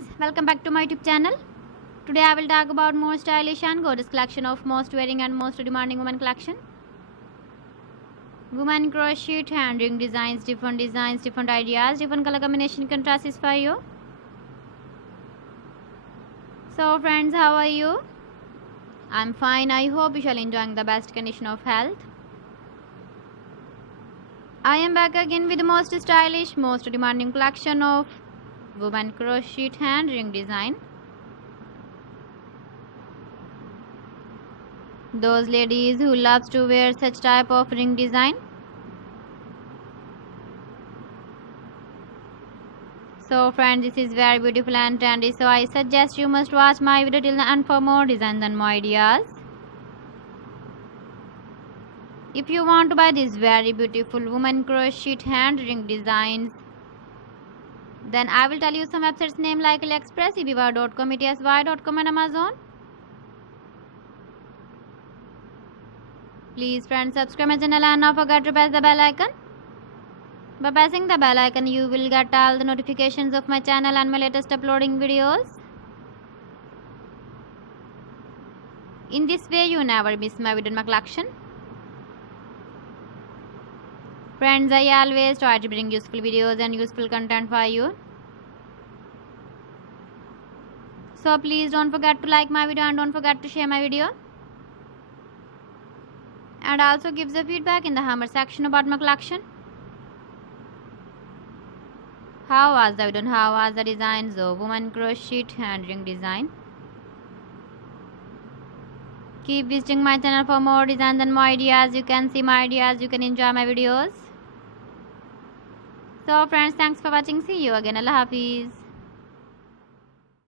friends, welcome back to my YouTube channel. Today I will talk about more stylish and gorgeous collection of most wearing and most demanding women collection. Women crochet hand ring designs, different ideas, different color combination can satisfy you. So friends, how are you? I'm fine. I hope you shall enjoying the best condition of health. I am back again with the most stylish, most demanding collection of women crochet hand ring design. Those ladies who loves to wear such type of ring design. So friends, this is very beautiful and trendy, so I suggest you must watch my video till the end for more designs and more ideas. If you want to buy these very beautiful women crochet hand ring designs, then I will tell you some websites name like AliExpress, eBay.com, ETSY.com and Amazon. Please friends, subscribe my channel and don't forget to press the bell icon. By pressing the bell icon, you will get all the notifications of my channel and my latest uploading videos. In this way, you never miss my video in my collection. Friends, I always try to bring useful videos and useful content for you. So please don't forget to like my video and don't forget to share my video. And also give the feedback in the comment section about my collection. How was the video and how was the designs of women crochet hand ring design? Keep visiting my channel for more designs and more ideas. You can see my ideas, you can enjoy my videos. So friends, thanks for watching. See you again. Allah Hafiz.